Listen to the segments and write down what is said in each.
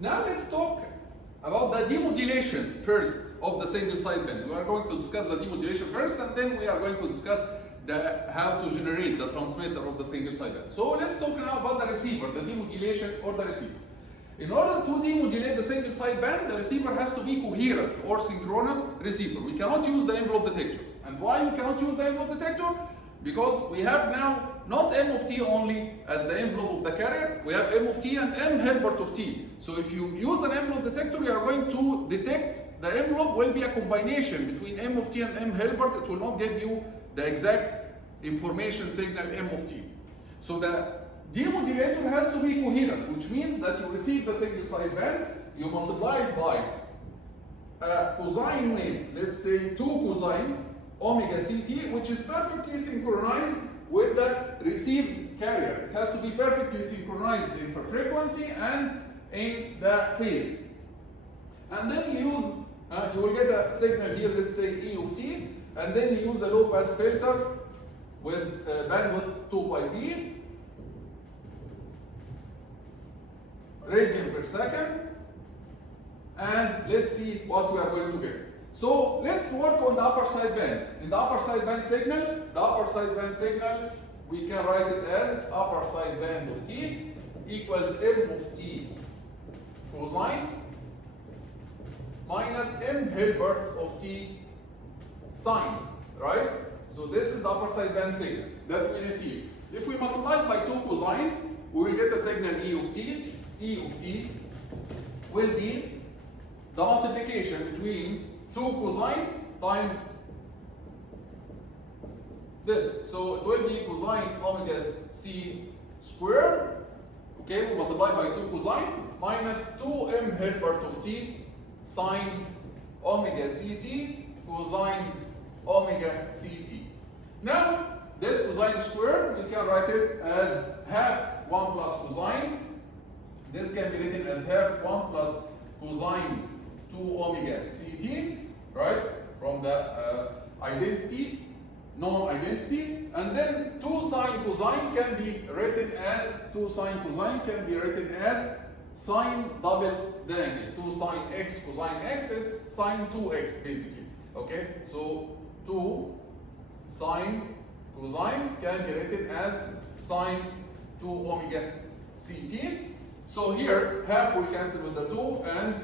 Now let's talk about the demodulation first of the single sideband. We are going to discuss the demodulation first, and then we are going to discuss how to generate the transmitter of the single sideband. So let's talk now about the receiver, the demodulation or the receiver. In order to demodulate the single sideband, the receiver has to be coherent or synchronous receiver. We cannot use the envelope detector. And why we cannot use the envelope detector? Because we have now not M of t only as the envelope of the carrier, we have M of t and M Hilbert of t. So if you use an envelope detector, you are going to detect the envelope will be a combination between M of t and M Hilbert. It will not give you the exact information signal M of t. So the demodulator has to be coherent, which means that you receive the single sideband, you multiply it by a cosine wave, let's say 2 cosine omega ct, which is perfectly synchronized with the received carrier. It has to be perfectly synchronized in the frequency and in the phase. And then you use, you will get a signal here, let's say E of t, and then you use a low pass filter with bandwidth 2 pi b radian per second, and let's see what we are going to get. So let's work on the upper sideband. In the upper sideband signal, we can write it as upper sideband of t equals M of t cosine minus M Hilbert of t sine, right? So this is the upper sideband signal that we receive. If we multiply by 2 cosine, we will get a signal E of t. E of t will be the multiplication between 2 cosine times this. So it will be cosine omega c squared. Okay, we multiply by 2 cosine minus 2m Hilbert of t sine omega ct cosine omega ct. Now, this cosine squared, we can write it as half 1 plus cosine. This can be written as half 1 plus cosine 2 omega ct, right? From the identity, non-identity. And then 2 sine cosine can be written as, 2 sine cosine can be written as sine double the angle. 2 sine x cosine x, it's sine 2x basically. Okay, so 2 sine cosine can be written as sine 2 omega ct. So here, half will cancel with the 2, and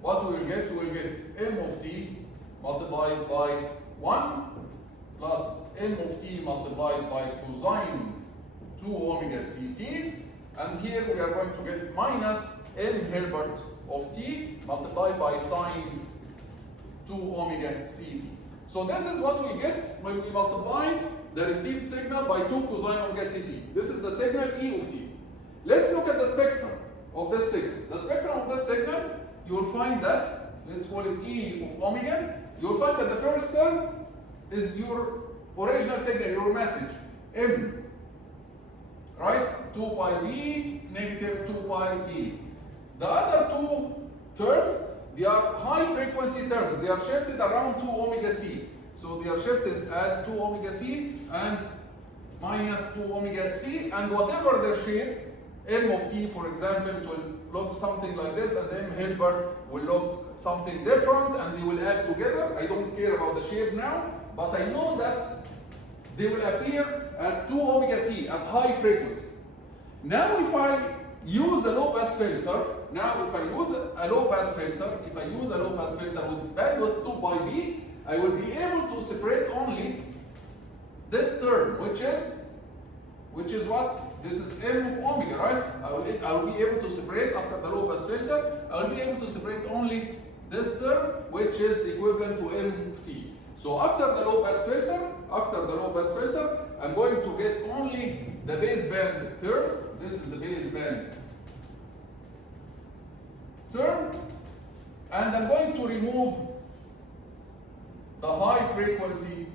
what we will get M of t multiplied by 1 plus M of t multiplied by cosine 2 omega ct. And here we are going to get minus M Hilbert of t multiplied by sine 2 omega ct. So this is what we get when we multiply the received signal by 2 cosine omega ct. This is the signal E of t. Let's look at the spectrum of this signal. The spectrum of this signal, you will find that, let's call it E of omega, you will find that the first term is your original signal, your message, M, right? 2 pi b, negative 2 pi b. The other two terms, they are high frequency terms. They are shifted around 2 omega c. So they are shifted at 2 omega c and minus 2 omega c, and whatever their shape, M of t, for example, it will look something like this, and M Hilbert will look something different, and they will add together. I don't care about the shape now, but I know that they will appear at 2 omega c at high frequency. Now if I use a low pass filter, if I use a low pass filter with bandwidth 2 pi b, I will be able to separate only this term, which is what? This is M of omega, right? I will be able to separate after the low pass filter. I will be able to separate only this term, which is equivalent to M of t. So after the low pass filter, I'm going to get only the baseband term. This is the baseband term, and I'm going to remove the high frequency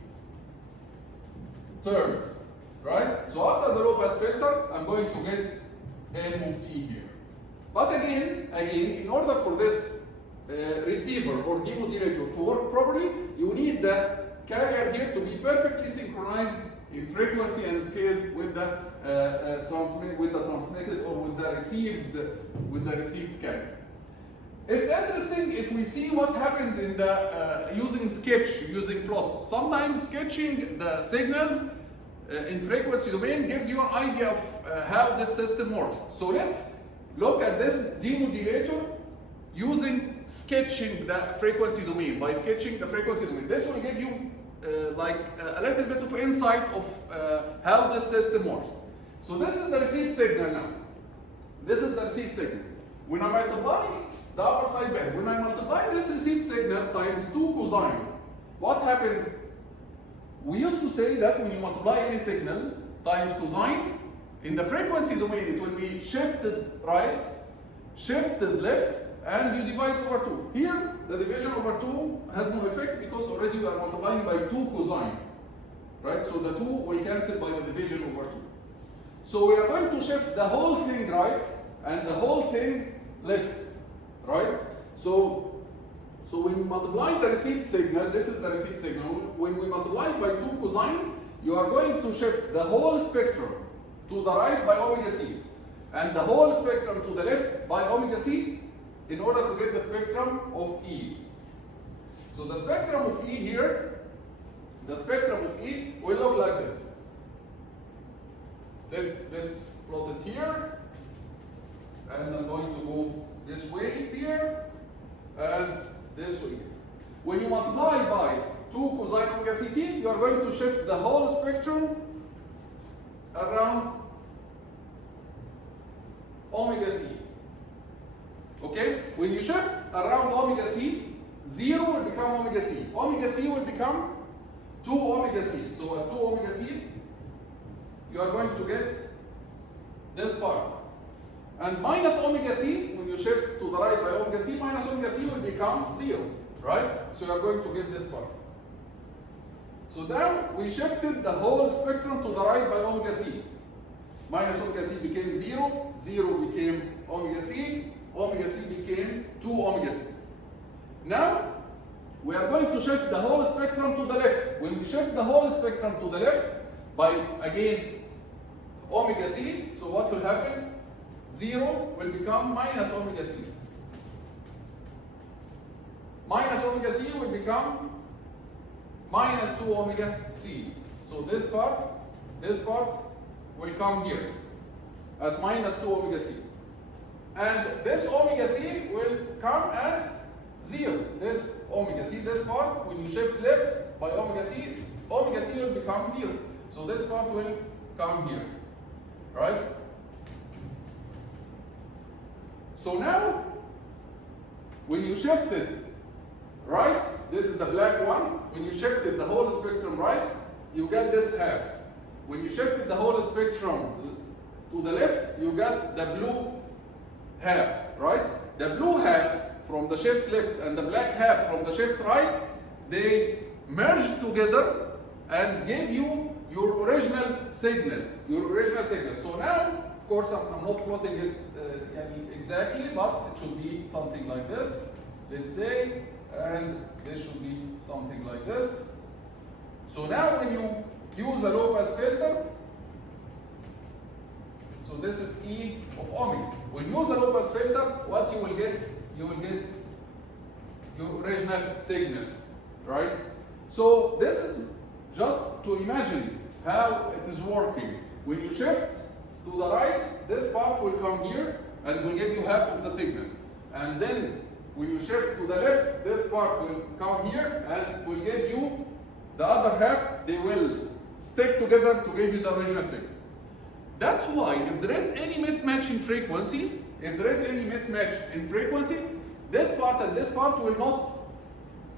terms. Right? So after the low pass filter, I'm going to get M of t here. But again, in order for this receiver or demodulator to work properly, you need the carrier here to be perfectly synchronized in frequency and phase with the transmitted or with the received carrier. It's interesting if we see what happens in the using sketch, using plots. Sometimes sketching the signals in frequency domain gives you an idea of how this system works. So let's look at this demodulator using sketching the frequency domain. By sketching the frequency domain, this will give you like a little bit of insight of how this system works. So this is the received signal now. This is the received signal. When I multiply the upper sideband, when I multiply this received signal times 2 cosine, what happens? We used to say that when you multiply any signal times cosine, in the frequency domain it will be shifted right, shifted left, and you divide over 2. Here, the division over 2 has no effect because already we are multiplying by 2 cosine. Right? So the 2 will cancel by the division over 2. So we are going to shift the whole thing right and the whole thing left. Right? So when we multiply the received signal, this is the received signal. When we multiply by 2 cosine, you are going to shift the whole spectrum to the right by omega c, and the whole spectrum to the left by omega c, in order to get the spectrum of E. So the spectrum of E here, the spectrum of E will look like this. Let's plot it here, and I'm going to go this way here, and this way. When you multiply by 2 cosine omega ct, you are going to shift the whole spectrum around omega c. Okay? When you shift around omega c, 0 will become omega c. Omega c will become 2 omega c. So at 2 omega c, you are going to get this part. And minus omega c, when you shift to the right by omega c, minus omega c will become 0. Right? So you are going to get this part. So then we shifted the whole spectrum to the right by omega c. Minus omega c became 0, 0 became omega c became 2 omega c. Now, we are going to shift the whole spectrum to the left. When we shift the whole spectrum to the left by, again, omega c, so what will happen? 0 will become minus omega c. Minus omega c will become minus 2 omega c. So this part will come here at minus 2 omega c. And this omega c will come at 0. This omega c, this part, when you shift left by omega c will become 0. So this part will come here. Right? So now, when you shifted right, this is the black one. When you shifted the whole spectrum right, you get this half. When you shifted the whole spectrum to the left, you got the blue half, right? The blue half from the shift left and the black half from the shift right, they merged together and gave you your original signal. So now, of course, I'm not plotting it exactly, but it should be something like this, let's say, and this should be something like this. So now when you use a low pass filter, so this is E of omega. When you use a low pass filter, what you will get? You will get your original signal, right? So this is just to imagine how it is working. When you shift to the right, this part will come here and will give you half of the signal. And then when you shift to the left, this part will come here and will give you the other half. They will stick together to give you the original signal. That's why if there is any mismatch in frequency, this part and this part will not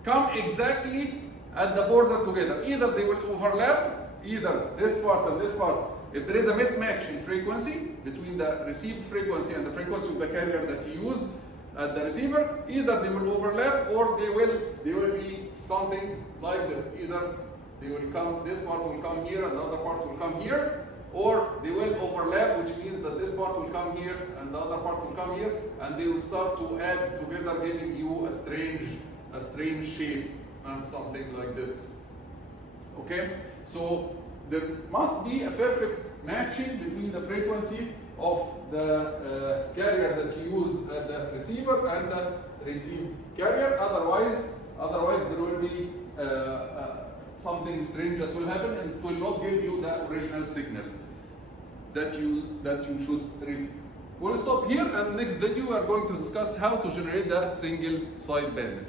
come exactly at the border together. Either they will overlap, either this part and this part. If there is a mismatch in frequency between the received frequency and the frequency of the carrier that you use at the receiver, either they will overlap or they will be something like this. Either they will come, this part will come here and the other part will come here, or they will overlap, which means that this part will come here and the other part will come here, and they will start to add together, giving you a strange shape and something like this. Okay? So there must be a perfect matching between the frequency of the carrier that you use at the receiver and the received carrier. Otherwise there will be something strange that will happen and it will not give you the original signal that you should receive. We'll stop here, and next video we are going to discuss how to generate the single sideband.